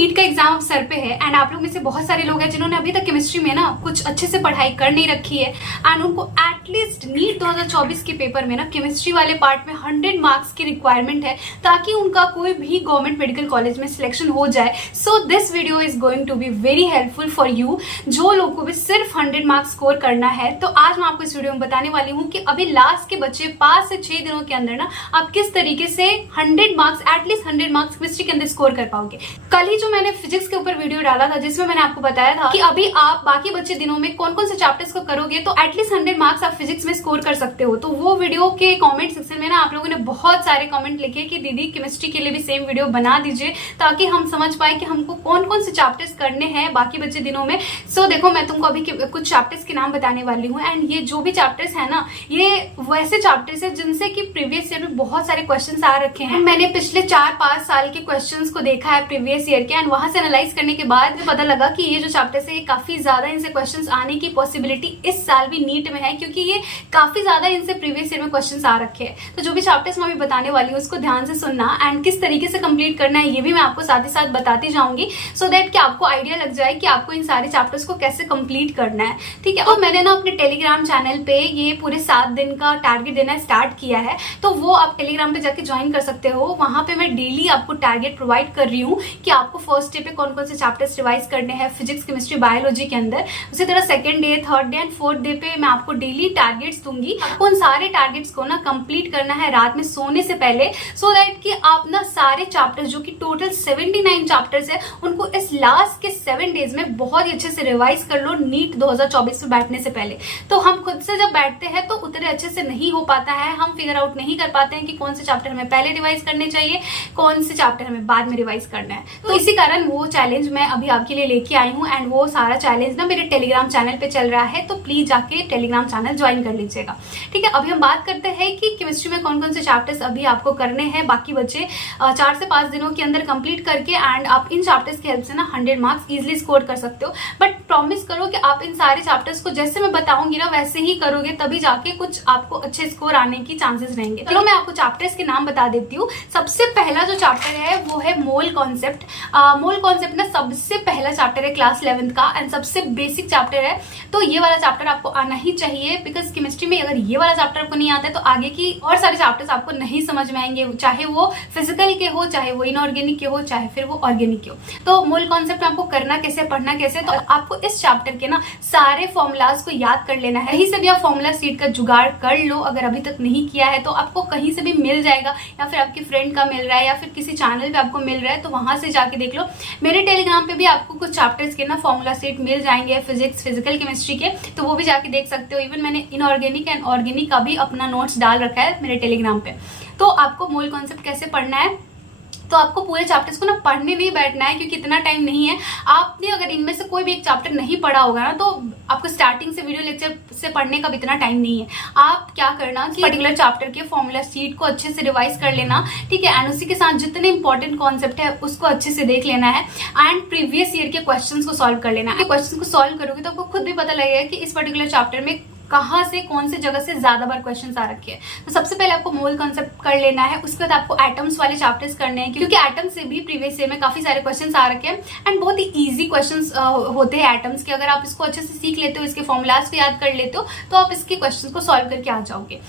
NEET का exam अब sir पे है एंड आप लोग में से बहुत सारे लोग हैं जिन्होंने अभी तक केमिस्ट्री में ना कुछ अच्छे से पढ़ाई कर नहीं रखी है एंड उनको एटलीस्ट नीट 2024 के पेपर में ना केमिस्ट्री वाले पार्ट में 100 मार्क्स की रिक्वायरमेंट है ताकि उनका कोई भी गवर्नमेंट मेडिकल कॉलेज में सिलेक्शन हो जाए। So this video is going to be very helpful for you जो लोगों को भी सिर्फ 100 मार्क्स स्कोर करना है। तो आज मैं आपको इस वीडियो में बताने वाली हूँ कि अभी लास्ट के बच्चे 5 से 6 दिनों के अंदर ना आप किस तरीके से 100 मार्क्स एटलीस्ट 100 मार्क्स केमिस्ट्री के अंदर स्कोर कर पाओगे। कल ही जो मैंने फिजिक्स के ऊपर वीडियो डाला था जिसमें मैंने आपको बताया था कि अभी आप बाकी बचे दिनों में कौन कौन से चैप्टर्स को करोगे तो एटलीस्ट 100 मार्क्स आप फिजिक्स में स्कोर कर सकते हो। तो वो वीडियो के कमेंट सेक्शन में ना आप लोगों ने बहुत सारे कमेंट लिखे कि दीदी केमिस्ट्री के लिए भी सेम वीडियो बना दीजिए ताकि हम समझ पाए कि हमको कौन कौन से चैप्टर्स करने हैं बाकी बचे दिनों में। सो देखो मैं तुमको अभी कुछ चैप्टर्स के नाम बताने वाली हूँ एंड ये जो भी चैप्टर्स है ना ये वैसे चैप्टर्स है जिनसे कि प्रीवियस ईयर में बहुत सारे क्वेश्चन आ रखे हैं। मैंने पिछले 4-5 साल के क्वेश्चन को देखा है प्रीवियस ईयर के एंड वहां से एनालाइज करने के बाद पता लगा कि ये जो चैप्टर्स है ये काफी ज्यादा इनसे क्वेश्चंस आने की पॉसिबिलिटी इस साल भी नीट में है क्योंकि ये काफी ज्यादा इनसे प्रीवियस ईयर में क्वेश्चंस आ रखे हैं। तो जो भी चैप्टर्स मैं अभी बताने वाली हूँ उसको ध्यान से सुनना एंड किस तरीके से कंप्लीट करना है ये भी मैं आपको साथ ही साथ बताती जाऊंगी सो दैट कि आपको आइडिया लग जाए कि आपको इन सारे चैप्टर्स को कैसे कंप्लीट करना है। ठीक है, तो मैंने ना अपने टेलीग्राम चैनल पे ये पूरे 7 दिन का टारगेट देना स्टार्ट किया है तो वो आप टेलीग्राम पे जाके ज्वाइन कर सकते हो। वहां पे मैं डेली आपको टारगेट प्रोवाइड कर रही हूँ कि आपको फर्स्ट डे पे कौन कौन से चैप्टर्स रिवाइज करने हैं फिजिक्स केमिस्ट्री बायोलॉजी के अंदर। उसी तरह second day, third day and fourth day पे मैं आपको डेली टारगेट्स दूंगी। आपको उन सारे टारगेट्स को ना कंप्लीट करना है रात में सोने से पहले सो दैट कि आप ना सारे चैप्टर्स जो कि टोटल 79 चैप्टर्स है उनको इस लास्ट के 7 डेज में बहुत ही अच्छे से रिवाइज कर लो नीट 2024 में बैठने से पहले। तो हम खुद से जब बैठते हैं तो उतने अच्छे से नहीं हो पाता है, हम फिगर आउट नहीं कर पाते हैं कि कौन से चैप्टर हमें पहले रिवाइज करने चाहिए कौन से चैप्टर हमें बाद में रिवाइज करना है। तो इसी कारण वो चैलेंज मैं अभी आपके लिए लेके आई हूँ एंड वो सारा चैलेंज ना मेरे टेलीग्राम चैनल पे चल रहा है तो प्लीज जाके टेलीग्राम चैनल ज्वाइन कर लीजिएगा। ठीक है, अभी हम बात करते हैं कि केमिस्ट्री में कौन कौन से चैप्टर्स अभी आपको करने हैं बाकी बच्चे 4 से 5 दिनों के अंदर कंप्लीट करके एंड आप इन चैप्टर्स की हेल्प से ना 100 मार्क्स इजिली स्कोर कर सकते हो। बट प्रॉमिस करो कि आप इन सारे चैप्टर्स को जैसे मैं बताऊंगी ना वैसे ही करोगे तभी जाके कुछ आपको अच्छे स्कोर आने की चांसेस रहेंगे। चलो मैं आपको चैप्टर्स के नाम बता देती हूँ। सबसे पहला जो चैप्टर है वो है मोल कॉन्सेप्ट। मोल कॉन्सेप्ट ना सबसे पहला चैप्टर है क्लास 11th का एंड सबसे बेसिक चैप्टर है तो ये वाला चैप्टर आपको आना ही चाहिए बिकॉज केमिस्ट्री में अगर ये वाला चैप्टर आपको नहीं आता है तो आगे की और सारे चैप्टर्स आपको नहीं समझ में आएंगे, चाहे वो फिजिकल के हो, चाहे वो इनऑर्गेनिक के हो, चाहे फिर वो ऑर्गेनिक के हो। तो मोल कॉन्सेप्ट आपको करना कैसे, पढ़ना कैसे, तो आपको इस चैप्टर के ना सारे फॉर्मूलाज को याद कर लेना है। कहीं से भी आप फॉर्मूला सीट का जुगाड़ कर लो, अगर अभी तक नहीं किया है तो आपको कहीं से भी मिल जाएगा या फिर आपकी फ्रेंड का मिल रहा है या फिर किसी चैनल पे आपको मिल रहा है तो वहां से जाके देख लो। मेरे टेलीग्राम पे भी आपको कुछ चैप्टर्स के ना फॉर्मूला सीट मिल जाएंगे फिजिक्स फिजिकल केमिस्ट्री के, तो वो भी जाके देख सकते हो। इवन मैंने इनऑर्गेनिक एंड ऑर्गेनिक का भी अपना नोट्स डाल रखा है मेरे टेलीग्राम पे। तो आपको मोल कॉन्सेप्ट कैसे पढ़ना है तो आपको पूरे चैप्टर्स को ना पढ़ने नहीं बैठना है क्योंकि इतना टाइम नहीं है। आपने अगर इनमें से कोई भी एक चैप्टर नहीं पढ़ा होगा ना तो आपको स्टार्टिंग से वीडियो लेक्चर से पढ़ने का भी इतना टाइम नहीं है। आप क्या करना कि पर्टिकुलर चैप्टर के फॉर्मूला सीट को अच्छे से रिवाइज कर लेना। ठीक है, एंड उसी के साथ जितने इंपॉर्टेंट कॉन्सेप्ट है उसको अच्छे से देख लेना है एंड प्रीवियस ईयर के क्वेश्चन को सॉल्व कर लेना है। क्वेश्चन को सॉल्व करोगे तो आपको खुद भी पता लगेगा कि इस पर्टिकुलर चैप्टर में कहाँ से कौन से जगह से ज्यादा बार क्वेश्चंस आ रखे हैं। तो सबसे पहले आपको मोल कॉन्सेप्ट कर लेना है, उसके बाद आपको एटम्स वाले चैप्टर्स करने हैं क्योंकि एटम्स से भी प्रीवियस ईयर में काफी सारे क्वेश्चंस आ रखे हैं एंड बहुत ही इजी क्वेश्चंस होते हैं एटम्स के। अगर आप इसको अच्छे से सीख लेते हो, इसके फॉर्मूलाज को याद कर लेते हो तो आप इसके क्वेश्चंस को सॉल्व करके आ जाओगे।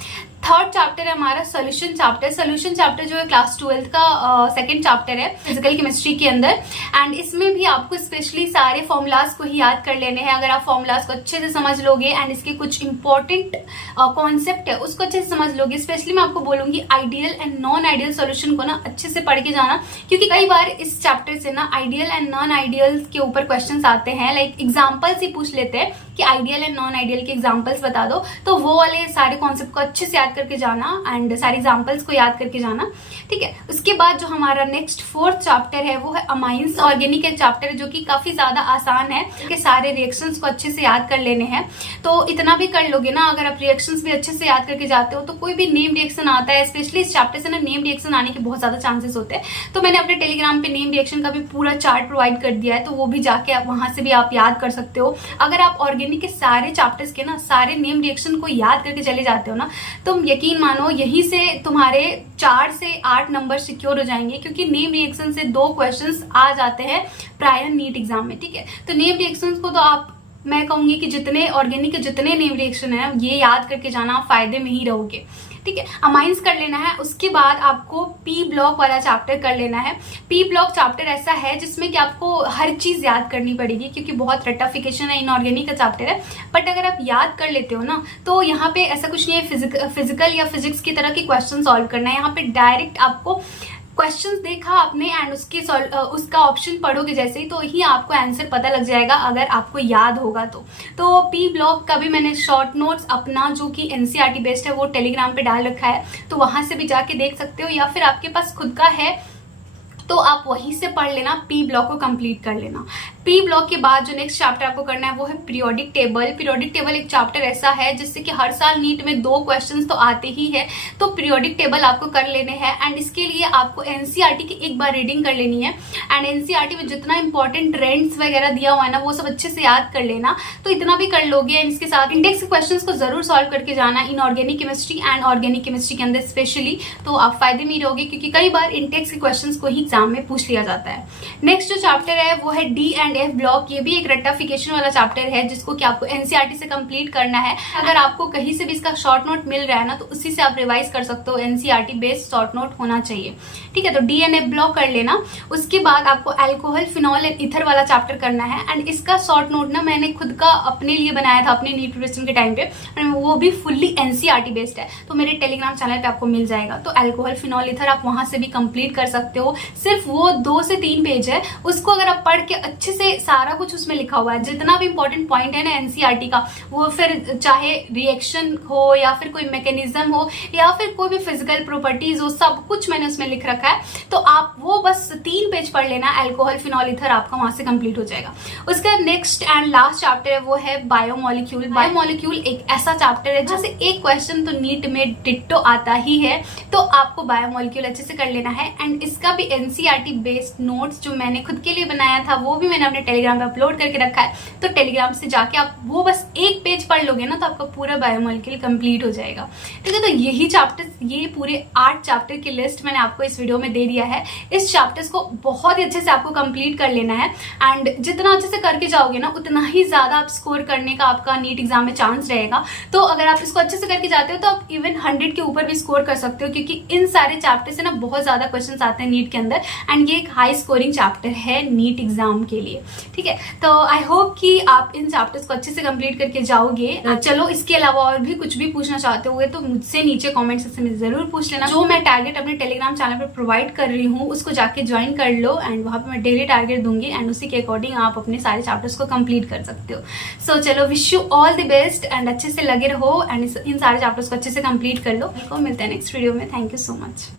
थर्ड चैप्टर है हमारा सोल्यूशन चैप्टर। सोल्यूशन चैप्टर जो है क्लास 12th का सेकंड चैप्टर है फिजिकल केमिस्ट्री के अंदर एंड इसमें भी आपको स्पेशली सारे फॉर्मूलाज को ही याद कर लेने हैं। अगर आप फॉर्मूलाज को अच्छे से समझ लोगे एंड इसके कुछ इंपॉर्टेंट कॉन्सेप्ट है उसको अच्छे से समझ लोगे, स्पेशली मैं आपको बोलूंगी ideal and non ideal solution को ना अच्छे से पढ़ के जाना क्योंकि कई बार इस चैप्टर से ना आइडियल एंड नॉन आइडियल के ऊपर क्वेश्चन आते हैं। लाइक एग्जाम्पल्स ही पूछ लेते हैं कि आइडियल एंड नॉन आइडियल के एग्जाम्पल्स बता दो, तो वो वाले सारे कॉन्सेप्ट को अच्छे से याद करके जाना एंड सारे एग्जाम्पल्स को याद करके जाना। ठीक है, उसके बाद जो हमारा नेक्स्ट 4th चैप्टर है वो है अमाइंस ऑर्गेनिक चैप्टर जो कि काफी ज्यादा आसान है कि सारे रिएक्शंस को अच्छे से याद कर लेने हैं। तो इतना भी कर लोगे ना, अगर आप रिएक्शंस भी अच्छे से याद करके जाते हो तो कोई भी नेम रिएक्शन आता है, स्पेशली इस चैप्टर से ना नेम रिएक्शन आने के बहुत ज्यादा चांसेस होते हैं। तो मैंने अपने टेलीग्राम पे नेम रिएक्शन का भी पूरा चार्ट प्रोवाइड कर दिया है तो वो भी जाके आप वहां से भी आप याद कर सकते हो। अगर आप ऑर्गेनिक के सारे चैप्टर्स के ना सारे नेम रिएक्शन को याद करके चले जाते हो ना तो तुम यकीन मानो यहीं से तुम्हारे 4 से 8 नंबर सिक्योर हो जाएंगे, क्योंकि नेम रिएक्शन से 2 क्वेश्चंस आ जाते हैं प्रायर नीट एग्जाम में। ठीक है, तो नेम रिएक्शंस को तो आप, मैं कहूंगी कि जितने ऑर्गेनिक के जितने नेम रिएक्शन है ये याद करके जाना, आप फायदे में ही रहोगे। ठीक है, अमाइंस कर लेना है। उसके बाद आपको पी ब्लॉक वाला चैप्टर कर लेना है। पी ब्लॉक चैप्टर ऐसा है जिसमें कि आपको हर चीज याद करनी पड़ेगी, क्योंकि बहुत रट्टाफिकेशन है, इनऑर्गेनिक का चैप्टर है। बट अगर आप याद कर लेते हो ना, तो यहाँ पे ऐसा कुछ नहीं है फिजिकल या फिजिक्स की तरह के क्वेश्चन सॉल्व करना है। यहाँ पे डायरेक्ट आपको क्वेश्चंस देखा आपने एंड उसका ऑप्शन पढ़ोगे जैसे ही, तो ही आपको आंसर पता लग जाएगा, अगर आपको याद होगा तो पी ब्लॉक का भी मैंने शॉर्ट नोट्स अपना जो कि एनसीईआरटी बेस्ड है वो टेलीग्राम पे डाल रखा है, तो वहां से भी जाके देख सकते हो, या फिर आपके पास खुद का है तो आप वहीं से पढ़ लेना, पी ब्लॉक को कंप्लीट कर लेना। पी ब्लॉक के बाद जो नेक्स्ट चैप्टर आपको करना है वो है पीरियोडिक टेबल। पीरियोडिक टेबल एक चैप्टर ऐसा है जिससे कि हर साल नीट में 2 क्वेश्चंस तो आते ही है, तो पीरियोडिक टेबल आपको कर लेने हैं। एंड इसके लिए आपको एनसीईआरटी की एक बार रीडिंग कर लेनी है, एंड एनसीईआरटी में जितना इंपॉर्टेंट ट्रेंड्स वगैरह दिया हुआ है ना वो सब अच्छे से याद कर लेना, तो इतना भी कर लोगे। एंड इसके साथ इंडेक्स के क्वेश्चंस को जरूर सॉल्व करके जाना, inorganic chemistry and organic chemistry के अंदर स्पेशली, तो आप फायदे में ही रहोगे, क्योंकि कई बार इंडेक्स के क्वेश्चंस को ही एग्जाम में पूछ लिया जाता है। नेक्स्ट जो चैप्टर है वो है डी एंड एफ ब्लॉक। ये भी एक रट्टाफिकेशन वाला चैप्टर है जिसको कि आपको एनसीईआरटी से कंप्लीट करना है। अगर आपको कहीं से भी इसका शॉर्ट नोट मिल रहा है ना, तो उसी से आप रिवाइज कर सकते हो, एनसीईआरटी बेस्ड शॉर्ट नोट होना चाहिए। ठीक है, तो डी एंड एफ ब्लॉक कर लेना। उसके बाद आपको अल्कोहल, फिनॉल एंड ईथर वाला चैप्टर करना है, एंड इसका शॉर्ट नोट ना मैंने खुद का अपने लिए बनाया था अपने नीट प्रिपरेशन के टाइम पे, वो भी फुल्ली एनसीईआरटी बेस्ड है, तो मेरे टेलीग्राम चैनल पे आपको मिल जाएगा। तो अल्कोहल, फिनॉल, ईथर आप वहां से भी कंप्लीट कर सकते हो। सिर्फ वो 2 से 3 पेज है, उसको अगर आप पढ़ के अच्छे से, सारा कुछ उसमें लिखा हुआ है, जितना भी इंपॉर्टेंट पॉइंट है ना एनसीईआरटी का, वो फिर चाहे रिएक्शन हो या फिर कोई मैकेनिज्म हो या फिर कोई भी फिजिकल प्रॉपर्टीज हो, सब कुछ मैंने उसमें लिख रखा है। तो आप वो बस 3 पेज पढ़ लेना, अल्कोहल, फिनॉल, ईथर आपका वहां से कंप्लीट हो जाएगा। उसका नेक्स्ट एंड लास्ट चैप्टर है वो है बायोमोलिक्यूल। बायोमोलिक्यूल एक ऐसा चैप्टर है जैसे एक क्वेश्चन तो नीट में डिट्टो आता ही है, तो आपको बायोमोलिक्यूल अच्छे से कर लेना है। एंड इसका भी एनसीईआरटी बेस्ड नोट्स जो मैंने खुद के लिए बनाया था वो भी मैंने अपने टेलीग्राम पे अपलोड करके रखा है, तो टेलीग्राम से जाके आप वो बस 1 पेज पढ़ लोगे ना, तो आपका पूरा बायोमोलिक्यूल कंप्लीट हो जाएगा। ठीक है, तो यही चैप्टर, ये पूरे 8 चैप्टर की लिस्ट मैंने आपको इस वीडियो में दे दिया है। इस चैप्टर्स को बहुत ही अच्छे से आपको कंप्लीट कर लेना है, एंड जितना अच्छे से करके जाओगे ना उतना ही ज्यादा आप स्कोर करने का आपका नीट एग्जाम में चांस रहेगा। तो अगर आप इसको अच्छे से करके जाते हो तो आप इवन 100 के ऊपर भी स्कोर कर सकते हो, क्योंकि इन सारे चैप्टर से ना बहुत ज्यादा क्वेश्चन आते हैं नीट के अंदर, एंड ये एक हाई स्कोरिंग चैप्टर है नीट एग्जाम के लिए। ठीक है, तो आई होप कि आप इन चैप्टर्स को अच्छे से कंप्लीट करके जाओगे। चलो, इसके अलावा और भी कुछ भी पूछना चाहते हो तो मुझसे नीचे कमेंट सेक्शन में जरूर पूछ लेना। जो मैं टारगेट अपने टेलीग्राम चैनल पर प्रोवाइड कर रही हूँ उसको जाके ज्वाइन कर लो, एंड वहां पे मैं डेली टारगेट दूंगी, एंड उसी के अकॉर्डिंग आप अपने सारे चैप्टर्स को कंप्लीट कर सकते हो। सो चलो, wish you all the best, and अच्छे से लगे रहो, एंड इन सारे चैप्टर्स को अच्छे से कंप्लीट कर लो। मिलते हैं नेक्स्ट वीडियो में। Thank you so much.